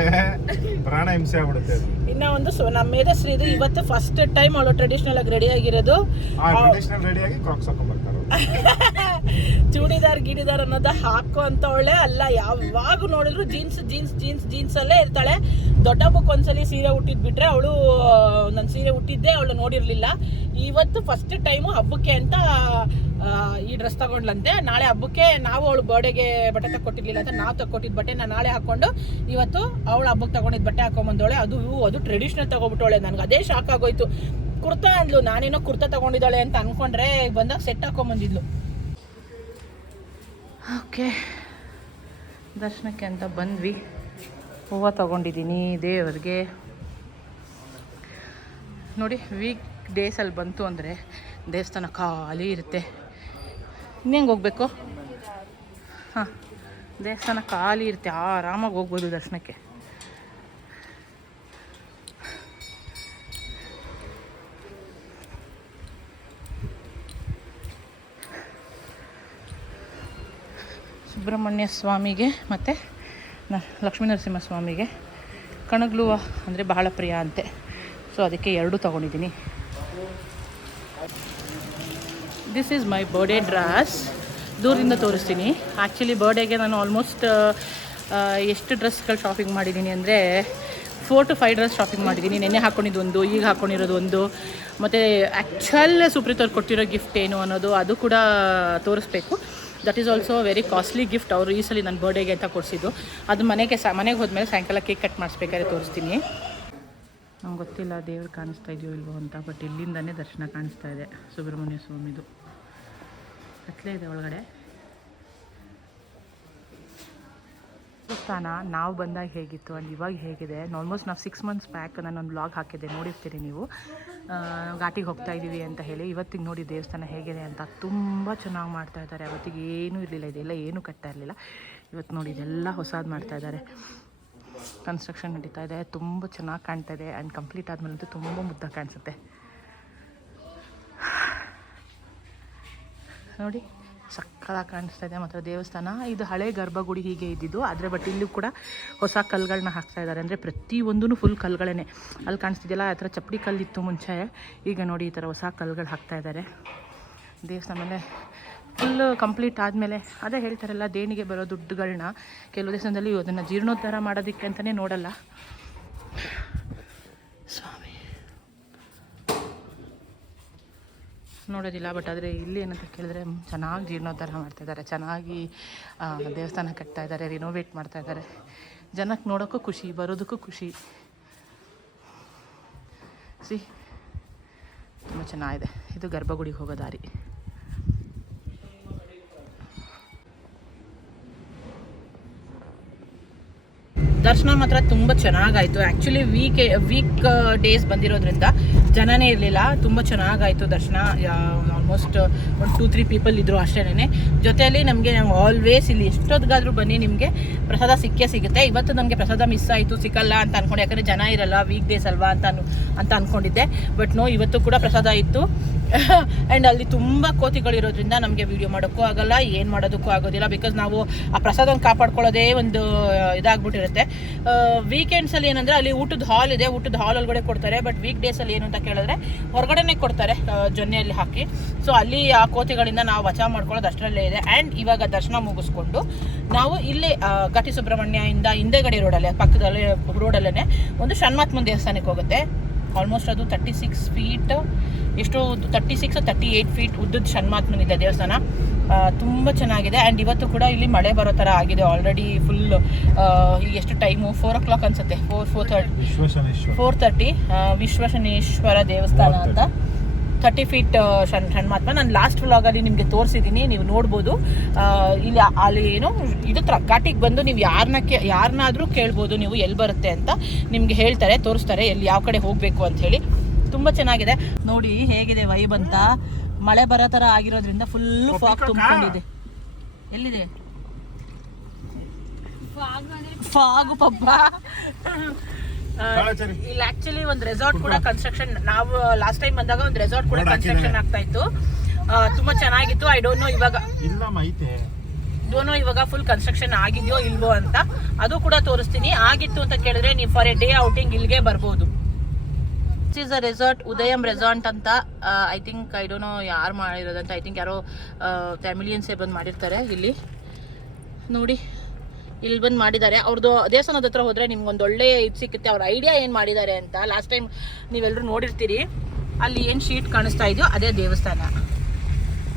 ಪ್ರಾಣ ಹಿಂಸೆ ಆಗ್ಬಿಡುತ್ತೆ. ಇನ್ನ ಒಂದು ನಮ್ಮ ಮೇಧಶ್ರೀ ಇದು ಇವತ್ತು ಫಸ್ಟ್ ಟೈಮ್ ಅವಳು ಟ್ರೆಡಿಷನಲ್ ಆಗಿ ರೆಡಿ ಆಗಿರೋದು. ಟ್ರೆಡಿಷನಲ್ ರೆಡಿ ಆಗಿ ಕ್ರಾಕ್ಸ್ ಹಾಕೊಂಡ್ ಬರ್ತಾರೆ. ಚೂಡಿದಾರ್ ಗಿಡಿದಾರ್ ಅನ್ನೋದ ಹಾಕೋ ಅಂತ ಒಳ್ಳೆ ಅಲ್ಲ, ಯಾವಾಗ ನೋಡಿದ್ರು ಜೀನ್ಸ್ ಜೀನ್ಸ್ ಜೀನ್ಸ್ ಜೀನ್ಸ್ ಅಲ್ಲೇ ಇರ್ತಾಳೆ. ದೊಡ್ಡ ಹಬ್ಬಕ್ಕೆ ಒಂದ್ಸಲಿ ಸೀರೆ ಹುಟ್ಟಿದ್ ಬಿಟ್ರೆ ಅವಳು ನನ್ನ ಸೀರೆ ಹುಟ್ಟಿದ್ದೆ ಅವಳು ನೋಡಿರ್ಲಿಲ್ಲ. ಇವತ್ತು ಫಸ್ಟ್ ಟೈಮು ಹಬ್ಬಕ್ಕೆ ಅಂತ ಈ ಡ್ರೆಸ್ ತಗೊಂಡ್ಲಂತೆ. ನಾಳೆ ಹಬ್ಬಕ್ಕೆ ನಾವು ಅವಳು ಬರ್ಡೇಗೆ ಬಟ್ಟೆ ತಕ್ಕೊಟ್ಟಿರ್ಲಿಲ್ಲ ಅಂತ ನಾವು ತಕ್ಕೊಟ್ಟಿದ್ ಬಟ್ಟೆ ನಾನು ನಾಳೆ ಹಾಕೊಂಡು ಇವತ್ತು ಅವಳು ಹಬ್ಬಕ್ಕೆ ತಗೊಂಡಿದ್ ಬಟ್ಟೆ ಹಾಕೊಂಡ್ಬಂದವಳೆ. ಅದು ಟ್ರೆಡಿಷನಲ್ ತಗೊಬಿಟ್ಟವಳೆ. ನನ್ಗೆ ಅದೇ ಶಾಕ್ ಆಗೋಯ್ತು. ಕುರ್ತಾ ಅಂದ್ಲು, ನಾನೇನೋ ಕುರ್ತಾ ತಗೊಂಡಿದ್ದಾಳೆ ಅಂತ ಅನ್ಕೊಂಡ್ರೆ ಬಂದಾಗ ಸೆಟ್ ಹಾಕೊಂಬಂದಿದ್ಲು. ಓಕೆ, ದರ್ಶನಕ್ಕೆ ಅಂತ ಬಂದ್ವಿ. ಹೂವು ತಗೊಂಡಿದ್ದೀನಿ ದೇವ್ರಿಗೆ. ನೋಡಿ, ವೀಕ್ ಡೇಸಲ್ಲಿ ಬಂತು ಅಂದರೆ ದೇವಸ್ಥಾನ ಖಾಲಿ ಇರುತ್ತೆ. ಇನ್ನೇಂಗೆ ಹೋಗ್ಬೇಕು? ಹಾಂ, ದೇವಸ್ಥಾನ ಖಾಲಿ ಇರುತ್ತೆ, ಆರಾಮಾಗಿ ಹೋಗ್ಬೋದು ದರ್ಶನಕ್ಕೆ. ಸುಬ್ರಹ್ಮಣ್ಯ ಸ್ವಾಮಿಗೆ ಮತ್ತು ಲಕ್ಷ್ಮೀ ನರಸಿಂಹ ಸ್ವಾಮಿಗೆ ಕಣಗ್ಲುವ ಅಂದರೆ ಬಹಳ ಪ್ರಿಯ ಅಂತೆ. ಸೊ ಅದಕ್ಕೆ 2 ತೊಗೊಂಡಿದ್ದೀನಿ. This is my birthday dress. ದೂರದಿಂದ ತೋರಿಸ್ತೀನಿ. ಆ್ಯಕ್ಚುಲಿ ಬರ್ಡೇಗೆ ನಾನು ಆಲ್ಮೋಸ್ಟ್ ಎಷ್ಟು ಡ್ರೆಸ್ಗಳು ಶಾಪಿಂಗ್ ಮಾಡಿದ್ದೀನಿ ಅಂದರೆ 4 to 5 ಡ್ರೆಸ್ ಶಾಪಿಂಗ್ ಮಾಡಿದ್ದೀನಿ. ನೆನ್ನೆ ಹಾಕ್ಕೊಂಡಿದ್ದು ಒಂದು, ಈಗ ಹಾಕ್ಕೊಂಡಿರೋದು ಒಂದು, ಮತ್ತು ಆ್ಯಕ್ಚುಲ್ ಸುಪ್ರೀತ್ ಅವ್ರು ಕೊಟ್ಟಿರೋ ಗಿಫ್ಟ್ ಏನು ಅನ್ನೋದು ಅದು ಕೂಡ ತೋರಿಸ್ಬೇಕು. That is also very costly gift. ಅವರು ಈ ಸಲ ನನ್ನ ಬರ್ಡೇಗೆ ಅಂತ ಕೊಡಿಸಿದ್ದು. ಅದು ಮನೆಗೆ ಹೋದ್ಮೇಲೆ ಸಾಯಂಕಾಲ ಕೇಕ್ ಕಟ್ ಮಾಡಿಸ್ಬೇಕಾದ್ರೆ ತೋರಿಸ್ತೀನಿ. ನಂಗೆ ಗೊತ್ತಿಲ್ಲ ದೇವ್ರು ಕಾಣಿಸ್ತಾ ಇದೆಯೋ ಇಲ್ವೋ ಅಂತ, ಬಟ್ ಇಲ್ಲಿಂದನೇ ದರ್ಶನ ಕಾಣಿಸ್ತಾ ಇದೆ ಸುಬ್ರಹ್ಮಣ್ಯ ಸ್ವಾಮಿದು. ಕತ್ಲೆ ಇದೆ ಒಳಗಡೆ. ದೇವಸ್ಥಾನ ನಾವು ಬಂದಾಗ ಹೇಗಿತ್ತು ಆ್ಯಂಡ್ ಇವಾಗ ಹೇಗಿದೆ. ಆಲ್ಮೋಸ್ಟ್ ನಾವು 6 months ಬ್ಯಾಕ್ ನಾನೊಂದು ವ್ಲಾಗ್ ಹಾಕಿದ್ದೆ, ನೋಡಿರ್ತೀರಿ ನೀವು. ಘಾಟಿಗೆ ಹೋಗ್ತಾ ಇದ್ದೀವಿ ಅಂತ ಹೇಳಿ. ಇವತ್ತಿಗೆ ನೋಡಿ ದೇವಸ್ಥಾನ ಹೇಗಿದೆ ಅಂತ. ತುಂಬ ಚೆನ್ನಾಗಿ ಮಾಡ್ತಾಯಿದ್ದಾರೆ. ಅವತ್ತಿಗೆ ಏನೂ ಇರಲಿಲ್ಲ, ಇದೆಲ್ಲ ಏನೂ ಕಟ್ತಾ ಇರಲಿಲ್ಲ. ಇವತ್ತು ನೋಡಿ ಇದೆಲ್ಲ ಹೊಸದು ಮಾಡ್ತಾಯಿದ್ದಾರೆ. ಕನ್ಸ್ಟ್ರಕ್ಷನ್ ನಡೀತಾ ಇದೆ. ತುಂಬ ಚೆನ್ನಾಗಿ ಕಾಣ್ತಾ ಇದೆ. ಆ್ಯಂಡ್ ಕಂಪ್ಲೀಟ್ ಆದಮೇಲಂತೂ ತುಂಬ ಮುದ್ದಾಗಿ ಕಾಣಿಸುತ್ತೆ. ನೋಡಿ ಸಕ್ಕತ್ತಾಗಿ ಕಾಣಿಸ್ತಾ ಇದೆ ಮಾತ್ರ ದೇವಸ್ಥಾನ. ಇದು ಹಳೆ ಗರ್ಭಗುಡಿ ಹೀಗೆ ಇದ್ದಿದ್ದು, ಆದರೆ ಬಟ್ ಇಲ್ಲೂ ಕೂಡ ಹೊಸ ಕಲ್ಲುಗಳನ್ನ ಹಾಕ್ತಾ ಇದ್ದಾರೆ. ಅಂದರೆ ಪ್ರತಿಯೊಂದೂ ಫುಲ್ ಕಲ್ಲುಗಳೇ. ಅಲ್ಲಿ ಕಾಣಿಸ್ತಿದೆಯಲ್ಲ ಆ ಥರ ಚಪ್ಪಡಿ ಕಲ್ಲಿತ್ತು ಮುಂಚೆ. ಈಗ ನೋಡಿ ಈ ಥರ ಹೊಸ ಕಲ್ಲುಗಳು ಹಾಕ್ತಾ ಇದ್ದಾರೆ ದೇವಸ್ಥಾನ ಮೇಲೆ. ಫುಲ್ಲು ಕಂಪ್ಲೀಟ್ ಆದಮೇಲೆ ಅದೇ ಹೇಳ್ತಾರಲ್ಲ, ದೇಣಿಗೆ ಬರೋ ದುಡ್ಡುಗಳನ್ನ ಕೆಲವು ದೇವಸ್ಥಾನದಲ್ಲಿ ಅದನ್ನು ಜೀರ್ಣೋದ್ಧಾರ ಮಾಡೋದಕ್ಕೆ ಅಂತಲೇ ನೋಡಲ್ಲ. ಸ್ವಾಮಿ ನೋಡೋದಿಲ್ಲ, ಬಟ್ ಆದರೆ ಇಲ್ಲಿ ಏನಂತ ಕೇಳಿದ್ರೆ ಚೆನ್ನಾಗಿ ಜೀರ್ಣೋದ್ಧಾರ ಮಾಡ್ತಾಯಿದ್ದಾರೆ. ಚೆನ್ನಾಗಿ ದೇವಸ್ಥಾನ ಕಟ್ತಾ ಇದ್ದಾರೆ, ರಿನೋವೇಟ್ ಮಾಡ್ತಾಯಿದ್ದಾರೆ. ಜನಕ್ಕೆ ನೋಡೋಕ್ಕೂ ಖುಷಿ, ಬರೋದಕ್ಕೂ ಖುಷಿ. ತುಂಬ ಚೆನ್ನಾಗಿದೆ. ಇದು ಗರ್ಭಗುಡಿಗೆ ಹೋಗೋ ದಾರಿ. ದರ್ಶನ ಮಾತ್ರ ತುಂಬ ಚೆನ್ನಾಗಾಯಿತು. ಆ್ಯಕ್ಚುಲಿ ವೀಕ್ ಡೇಸ್ ಬಂದಿರೋದ್ರಿಂದ ಜನನೇ ಇರಲಿಲ್ಲ. ತುಂಬ ಚೆನ್ನಾಗಾಯಿತು ದರ್ಶನ. ಆಲ್ಮೋಸ್ಟ್ ಒಂದು 2-3 ಪೀಪಲ್ ಇದ್ದರು ಅಷ್ಟೇನೆ. ಜೊತೆಯಲ್ಲಿ ನಮಗೆ ನಾವು ಆಲ್ವೇಸ್ ಇಲ್ಲಿ ಎಷ್ಟೊತ್ತಿಗಾದರೂ ಬನ್ನಿ ನಿಮಗೆ ಪ್ರಸಾದ ಸಿಗುತ್ತೆ. ಇವತ್ತು ನಮಗೆ ಪ್ರಸಾದ ಮಿಸ್ ಆಯಿತು, ಸಿಕ್ಕಲ್ಲ ಅಂತ ಅಂದ್ಕೊಂಡು, ಯಾಕಂದರೆ ಜನ ಇರಲ್ಲ, ವೀಕ್ ಡೇಸ್ ಅಲ್ವಾ ಅಂತ ಅಂದ್ಕೊಂಡಿದ್ದೆ. ಬಟ್ ಇವತ್ತು ಕೂಡ ಪ್ರಸಾದ ಇತ್ತು. ಆ್ಯಂಡ್ ಅಲ್ಲಿ ತುಂಬ ಕೋತಿಗಳಿರೋದ್ರಿಂದ ನಮಗೆ ವೀಡಿಯೋ ಮಾಡೋಕ್ಕೂ ಆಗೋಲ್ಲ, ಏನು ಮಾಡೋದಕ್ಕೂ ಆಗೋದಿಲ್ಲ. ಬಿಕಾಸ್ ನಾವು ಆ ಪ್ರಸಾದನ ಕಾಪಾಡ್ಕೊಳ್ಳೋದೇ ಒಂದು ಇದಾಗ್ಬಿಟ್ಟಿರುತ್ತೆ. ವೀಕೆಂಡ್ಸಲ್ಲಿ ಏನಂದರೆ ಅಲ್ಲಿ ಊಟದ ಹಾಲ್ ಇದೆ, ಊಟದ ಹಾಲ್ ಒಳಗಡೆ ಕೊಡ್ತಾರೆ. ಬಟ್ ವೀಕ್ ಡೇಸಲ್ಲಿ ಏನು ಅಂತ ಕೇಳಿದ್ರೆ ಹೊರಗಡೆನೇ ಕೊಡ್ತಾರೆ, ಜೊನ್ನೆಯಲ್ಲಿ ಹಾಕಿ. ಸೊ ಅಲ್ಲಿ ಆ ಕೋತಿಗಳಿಂದ ನಾವು ಬಚಾವ್ ಮಾಡ್ಕೊಳ್ಳೋದು ಅಷ್ಟರಲ್ಲೇ ಇದೆ. ಆ್ಯಂಡ್ ಇವಾಗ ದರ್ಶನ ಮುಗಿಸ್ಕೊಂಡು ನಾವು ಇಲ್ಲಿ ಘಾಟಿ ಸುಬ್ರಹ್ಮಣ್ಯ ಇಂದ ಹಿಂದೆಗಡೆ ರೋಡಲ್ಲೇ, ಪಕ್ಕದಲ್ಲೇ ರೋಡಲ್ಲೇ ಒಂದು ಷಣ್ಮಾತ್ಮನ ದೇವಸ್ಥಾನಕ್ಕೆ ಹೋಗುತ್ತೆ. ಆಲ್ಮೋಸ್ಟ್ ಅದು 36 feet, ಎಷ್ಟು 36 or 38 feet ಉದ್ದದ ಷಣ್ಮಾತ್ಮನಿದೆ ದೇವಸ್ಥಾನ. ತುಂಬ ಚೆನ್ನಾಗಿದೆ. ಆ್ಯಂಡ್ ಇವತ್ತು ಕೂಡ ಇಲ್ಲಿ ಮಳೆ ಬರೋ ಥರ ಆಗಿದೆ ಆಲ್ರೆಡಿ. ಫುಲ್ ಈಗ ಎಷ್ಟು ಟೈಮು 4 o'clock ಅನ್ಸುತ್ತೆ, 4:30 ವಿಶ್ವಶನೇಶ್ವರ ದೇವಸ್ಥಾನ ಅಂತ 30 feet ಷಣ್ಮಾತ್ಮ. ನಾನು ಲಾಸ್ಟ್ ವ್ಲಾಗಲ್ಲಿ ನಿಮಗೆ ತೋರಿಸಿದ್ದೀನಿ, ನೀವು ನೋಡ್ಬೋದು. ಇಲ್ಲಿ ಅಲ್ಲಿ ಏನು ಇದು ಘಾಟಿಗೆ ಬಂದು ನೀವು ಯಾರನ್ನಾದರೂ ಕೇಳ್ಬೋದು ನೀವು ಎಲ್ಲಿ ಬರುತ್ತೆ ಅಂತ. ನಿಮಗೆ ಹೇಳ್ತಾರೆ, ತೋರಿಸ್ತಾರೆ ಎಲ್ಲಿ ಯಾವ ಕಡೆ ಹೋಗಬೇಕು ಅಂತ ಹೇಳಿ. ತುಂಬ ಚೆನ್ನಾಗಿದೆ ನೋಡಿ ಹೇಗಿದೆ ವೈಬ್ ಅಂತ. ಮಳೆ ಬರೋ ಥರ ಆಗಿರೋದ್ರಿಂದ ಫುಲ್ಲು ಫಾಗ್ ತುಂಬಿಕೊಂಡಿದೆ. ಎಲ್ಲಿದೆ ಫಾಗು ಪಬ್ಬ? ಇಲ್ಲಿ ಆಕ್ಚುಲಿ ಒಂದು ರೆಸಾರ್ಟ್ ಕೂಡ ಕನ್ಸ್ಟ್ರಕ್ಷನ್, ನಾವು ಲಾಸ್ಟ್ ಟೈಮ್ ಬಂದಾಗ ಒಂದು ರೆಸಾರ್ಟ್ ಕೂಡ ಕನ್ಸ್ಟ್ರಕ್ಷನ್ ಆಗ್ತಾ ಇತ್ತು. ತುಂಬಾ ಚೆನ್ನಾಗಿತ್ತು. ಐ ಡೋಂಟ್ ನೋ ಇವಾಗ ಫುಲ್ ಕನ್ಸ್ಟ್ರಕ್ಷನ್ ಆಗಿದೆಯೋ ಇಲ್ವೋ ಅಂತ, ಅದು ಕೂಡ ತೋರಿಸ್ತೀನಿ. ಆಗಿತ್ತು ಅಂತ ಕೇಳಿದ್ರೆ ನೀವು ಫಾರ್ ಎ ಡೇ ಔಟಿಂಗ್ ಇಲ್ಲಿಗೆ ಬರ್ಬೋದು. This is a resort, Udayam resort ಅಂತ. I think I don't know ಯಾರು ಮಾಡಿರೋದಂತ. ಐ ಥಿಂಕ್ ಯಾರೋ ಫ್ಯಾಮಿಲಿಯನ್ಸೇ ಬಂದು ಮಾಡಿರ್ತಾರೆ. ಇಲ್ಲಿ ನೋಡಿ, ಇಲ್ಲಿ ಬಂದು ಮಾಡಿದ್ದಾರೆ. ಅವ್ರದ್ದು ದೇವಸ್ಥಾನದ ಹತ್ರ ಹೋದರೆ ನಿಮ್ಗೊಂದು ಒಳ್ಳೆ ಇದು ಸಿಕ್ಕುತ್ತೆ, ಅವ್ರ ಐಡಿಯಾ ಏನು ಮಾಡಿದ್ದಾರೆ ಅಂತ. ಲಾಸ್ಟ್ ಟೈಮ್ ನೀವೆಲ್ಲರೂ ನೋಡಿರ್ತೀರಿ. ಅಲ್ಲಿ ಏನು ಶೀಟ್ ಕಾಣಿಸ್ತಾ ಇದೆಯೋ ಅದೇ ದೇವಸ್ಥಾನ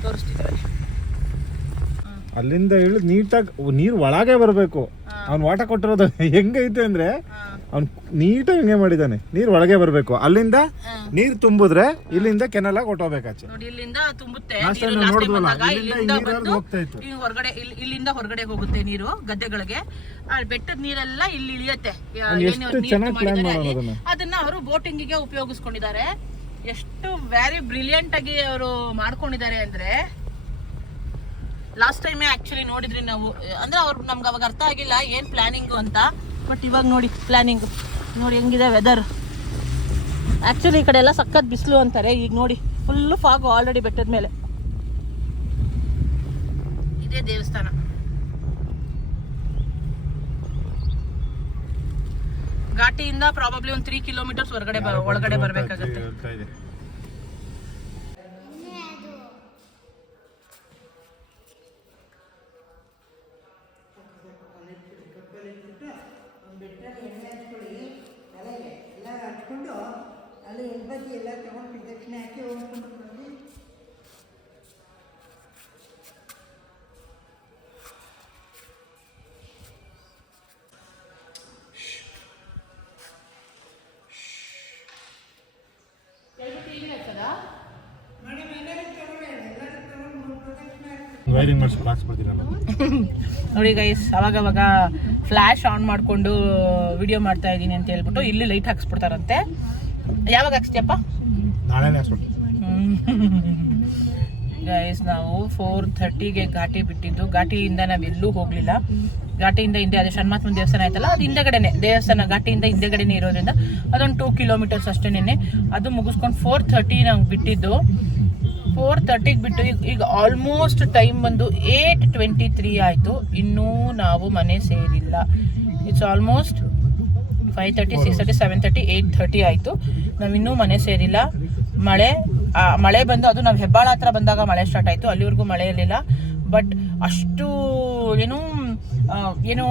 ತೋರಿಸ್ತಿದ್ದಾರೆ. ಅಲ್ಲಿಂದ ಇಳಿದು ನೀಟಾಗಿ ನೀರು ಒಳಗೆ ಬರಬೇಕು. ಅವ್ನು ವಾಟ ಕೊಟ್ಟಿರೋದು ಹೆಂಗೈತೆ ಅಂದ್ರೆ ಅವ್ನು ನೀಟಾಗಿ ಹಿಂಗೆ ಮಾಡಿದ್ದಾನೆ. ನೀರು ಒಳಗೆ ಬರಬೇಕು. ಅಲ್ಲಿಂದ ನೀರು ತುಂಬಿದ್ರೆ ಇಲ್ಲಿಂದ ಕೆನಲ್ ಆಗಿ ಹೊಟ್ಟೋಗ್ಬೇಕಾಚೆ. ನೋಡಿ ಇಲ್ಲಿಂದ ತುಂಬುತ್ತೆ ಹೊರಗಡೆ. ಇಲ್ಲಿಂದ ಹೊರಗಡೆ ಹೋಗುತ್ತೆ ನೀರು ಗದ್ದೆಗಳಿಗೆ. ಬೆಟ್ಟದ ನೀರೆಲ್ಲ ಇಲ್ಲಿ ಇಳಿಯುತ್ತೆ. ಅದನ್ನ ಅವರು ಬೋಟಿಂಗಿಗೆ ಉಪಯೋಗಿಸ್ಕೊಂಡಿದ್ದಾರೆ. ಎಷ್ಟು ವೆರಿ ಬ್ರಿಲಿಯಂಟ್ ಆಗಿ ಅವರು ಮಾಡ್ಕೊಂಡಿದ್ದಾರೆ ಅಂದ್ರೆ, ಲಾಸ್ಟ್ ಟೈಮೇ ಆಕ್ಚುಲಿ ನೋಡಿದ್ರಿ ನಾವು. ಅಂದ್ರೆ ಅವ್ರು ನಮ್ಗೆ ಅವಾಗ ಅರ್ಥ ಆಗಿಲ್ಲ ಏನ್ ಪ್ಲಾನಿಂಗು ಅಂತ. ಬಟ್ ಇವಾಗ ನೋಡಿ ಪ್ಲಾನಿಂಗ್ ನೋಡಿ ಹೆಂಗಿದೆ ವೆದರ್. ಆಕ್ಚುಲಿ ಈ ಕಡೆ ಎಲ್ಲ ಸಖತ್ ಬಿಸಿಲು ಅಂತಾರೆ. ಈಗ ನೋಡಿ ಫುಲ್ ಫಾಗು ಆಲ್ರೆಡಿ ಬೆಟ್ಟದ ಮೇಲೆ. ಇದೇ ದೇವಸ್ಥಾನ. ಘಾಟಿಯಿಂದ ಪ್ರಾಬಬ್ಲಿ ಒಂದು 3 ಕಿಲೋಮೀಟರ್ಸ್ ಒಳಗಡೆ ಬರ್ಬೇಕಾಗತ್ತೆ. ನೋಡಿ ಗೈಸ್, ಅವಾಗವಾಗ ಫ್ಲಾಶ್ ಆನ್ ಮಾಡಿಕೊಂಡು ವಿಡಿಯೋ ಮಾಡ್ತಾ ಇದ್ದೀನಿ ಅಂತ ಹೇಳ್ಬಿಟ್ಟು ಇಲ್ಲಿ ಲೈಟ್ ಹಾಕ್ಸ್ಬಿಡ್ತಾರಂತೆ. ಯಾವಾಗ ಹಾಕ್ಸ್ತೀಯಪ್ಪ? ಗೈಸ್, ನಾವು 4:30ಗೆ ಘಾಟಿ ಬಿಟ್ಟಿದ್ದು. ಘಾಟಿಯಿಂದ ನಾವೆಲ್ಲೂ ಹೋಗಲಿಲ್ಲ. ಘಾಟಿಯಿಂದ ಹಿಂದೆ ಅದೇ ಷಣ್ಮಾತ್ಮನ ದೇವಸ್ಥಾನ ಆಯ್ತಲ್ಲ, ಅದು ಹಿಂದೆಗಡೆನೆ ದೇವಸ್ಥಾನ. ಘಾಟಿಯಿಂದ ಹಿಂದೆಗಡೆನೆ ಇರೋದ್ರಿಂದ ಅದೊಂದು 2 ಕಿಲೋಮೀಟರ್ಸ್ ಅಷ್ಟೇನೆ. ಅದು ಮುಗಿಸ್ಕೊಂಡು 4:30 ನಂಗೆ ಬಿಟ್ಟಿದ್ದು. 4:30ಗೆ ಬಿಟ್ಟು ಈಗ ಆಲ್ಮೋಸ್ಟ್ ಟೈಮ್ ಬಂದು 8:23 ಆಯಿತು. ಇನ್ನೂ ನಾವು ಮನೆ ಸೇರಿಲ್ಲ. ಇಟ್ಸ್ ಆಲ್ಮೋಸ್ಟ್ 5:30, 6:30, 7:30, 8:30 ಆಯಿತು. ನಾವಿನ್ನೂ ಮನೆ ಸೇರಿಲ್ಲ. ಮಳೆ ಬಂದು, ಅದು ನಾವು ಹೆಬ್ಬಾಳ ಹತ್ರ ಬಂದಾಗ ಮಳೆ ಸ್ಟಾರ್ಟ್ ಆಯಿತು. ಅಲ್ಲಿವರೆಗೂ ಮಳೆ ಇರಲಿಲ್ಲ. ಬಟ್ ಅಷ್ಟು ಏನೋ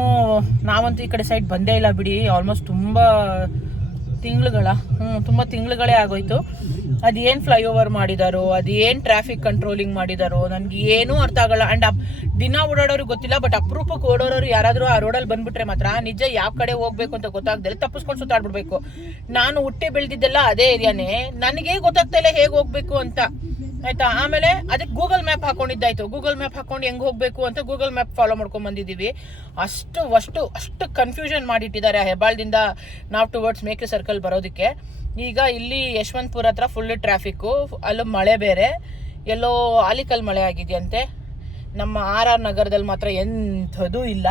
ನಾವಂತೂ ಈ ಕಡೆ ಸೈಡ್ ಬಂದೇ ಇಲ್ಲ ಬಿಡಿ. ಆಲ್ಮೋಸ್ಟ್ ತುಂಬ ತಿಂಗಳುಗಳೇ ಆಗೋಯ್ತು. ಅದೇನು ಫ್ಲೈಓವರ್ ಮಾಡಿದಾರೋ, ಅದೇನು ಟ್ರಾಫಿಕ್ ಕಂಟ್ರೋಲಿಂಗ್ ಮಾಡಿದಾರೋ ನನಗೆ ಏನೂ ಅರ್ಥ ಆಗಲ್ಲ. ಆ್ಯಂಡ್ ದಿನ ಓಡಾಡೋರಿಗೆ ಗೊತ್ತಿಲ್ಲ. ಬಟ್ ಅಪರೂಪಕ್ಕೆ ಓಡೋರು ಯಾರಾದರೂ ಆ ರೋಡಲ್ಲಿ ಬಂದ್ಬಿಟ್ರೆ ಮಾತ್ರ ನಿಜ ಯಾವ ಕಡೆ ಹೋಗ್ಬೇಕು ಅಂತ ಗೊತ್ತಾಗ್ದಲೆ ತಪ್ಪಿಸ್ಕೊಂಡು ಸುತ್ತಾಡ್ಬಿಡ್ಬೇಕು. ನಾನು ಹುಟ್ಟಿ ಬೆಳೆದಿದ್ದೆಲ್ಲ ಅದೇ ಏರಿಯಾನೇ. ನನಗೇ ಗೊತ್ತಾಗ್ತಾ ಇಲ್ಲ ಹೇಗೆ ಹೋಗ್ಬೇಕು ಅಂತ, ಆಯ್ತಾ. ಆಮೇಲೆ ಅದಕ್ಕೆ ಗೂಗಲ್ ಮ್ಯಾಪ್ ಹಾಕೊಂಡಿದ್ದಾಯ್ತು. ಗೂಗಲ್ ಮ್ಯಾಪ್ ಹಾಕೊಂಡು ಹೆಂಗೆ ಹೋಗ್ಬೇಕು ಅಂತ ಗೂಗಲ್ ಮ್ಯಾಪ್ ಫಾಲೋ ಮಾಡ್ಕೊಂಡು ಬಂದಿದ್ದೀವಿ. ಅಷ್ಟು ಕನ್ಫ್ಯೂಷನ್ ಮಾಡಿಟ್ಟಿದ್ದಾರೆ ಹೆಬ್ಬಾಳದಿಂದ ನಾವು ಟುವರ್ಡ್ಸ್ ಮೇಕ್ರಿ ಸರ್ಕಲ್ ಬರೋದಕ್ಕೆ. ಈಗ ಇಲ್ಲಿ ಯಶವಂತಪುರ ಹತ್ರ ಫುಲ್ ಟ್ರಾಫಿಕ್ಕು. ಅಲ್ಲೂ ಮಳೆ ಬೇರೆ, ಎಲ್ಲೋ ಆಲಿಕಲ್ ಮಳೆ ಆಗಿದೆಯಂತೆ. ನಮ್ಮ RR ನಗರದಲ್ಲಿ ಮಾತ್ರ ಎಂಥದೂ ಇಲ್ಲ.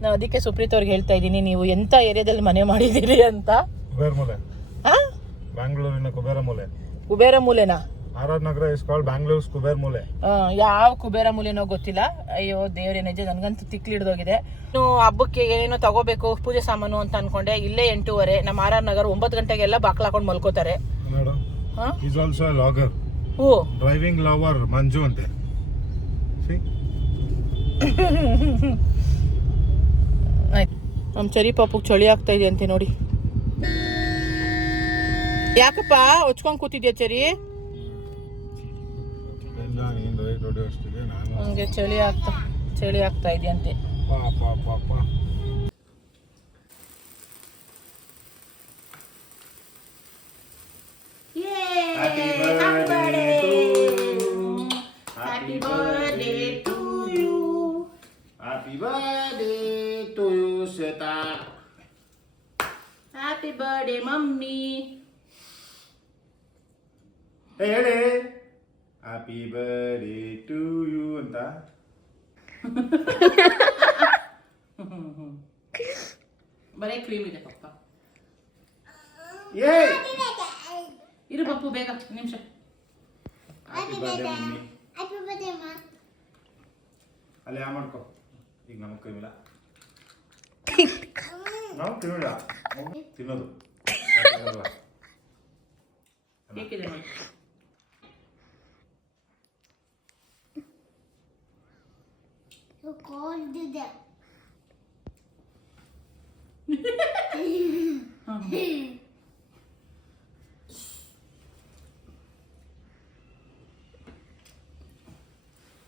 ನಾನು ಅದಕ್ಕೆ ಸುಪ್ರೀತ್ ಅವ್ರಿಗೆ ಹೇಳ್ತಾ ಇದ್ದೀನಿ, ನೀವು ಎಂಥ ಏರಿಯಾದಲ್ಲಿ ಮನೆ ಮಾಡಿದ್ದೀರಿ ಅಂತ. ಕುಬೇರ ಮೂಲೆನಾ? RR Nagar is called Bangalore's Kubera ಮೂಲೆ. ಯಾವ ಕುಬೇರ ಮೂಲೆನೋ ಗೊತ್ತಿಲ್ಲ. ಅಯ್ಯೋ ದೇವ್ರೇ, ನಿಜ ನನಗಂತೂ ತಿಕ್ಲಿಡ್ದೋಗಿದೆ. ಇನ್ನು ಹಬ್ಬಕ್ಕೆ ಏನೇನೋ ತಗೋಬೇಕು ಪೂಜೆ ಸಾಮಾನು ಅಂತ ಅನ್ಕೊಂಡೆ. ಇಲ್ಲೇ 8:30. ನಮ್ಮ RR ನಗರ 9 ಗಂಟೆಗೆಲ್ಲ ಬಾಕ್ಲ ಹಾಕೊಂಡು ಮಲ್ಕೋತಾರೆ. Is also a vlogger. Oh, driving lover Manju ಅಂತೆ. ಆಯ್ತು, ನಮ್ಮ ಚರಿ ಪಾಪುಗೆ ಚಳಿ ಆಗ್ತಾ ಇದೆ ಅಂತೆ ನೋಡಿ. ಯಾಕಪ್ಪ ಹೊಚ್ಕೊಂಡ್ ಕೂತಿದ್ಯಾ ಚರಿ? ನನಗೆ ಚಳಿ ಆಗ್ತಾ ಇದೆಯಂತೆ. Happy birthday, mummy. ಹೇಳಿ ಹ್ಯಾಪಿ ಬರ್ಡೇ ಟು ಯು ಅಂತ. ಬರೀ ಕ್ರೀಮ್ ಇದೆ ಪಪ್ಪ. ಏ ಇರು ಪಪ್ಪು ಬೇಗ ನಿಮಿಷ. Happy birthday mummy. ಅಲ್ಲಿ ಯಾ ಮಾಡ್ಕೊ. ಈಗ ನಮಗೆ ಕ್ರೀಮಿಲ್ಲ, ನಾವು ತಿನ್ನೋಣ, ತಿನ್ನೋದು ಹೇಗಿದೆ ನೋಡಿ.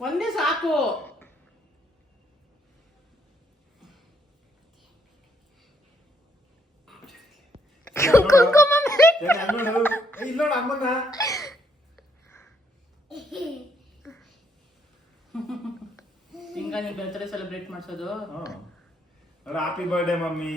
ಒಂದೇ ಸಾಕು. ಇಲ್ಲೋಡ ಅಮ್ಮನ. ಹಿಂಗ ನೀನ್ ಬರ್ತ್ಡೇ ಸೆಲೆಬ್ರೇಟ್ ಮಾಡ್ಸೋದು. Happy birthday mummy.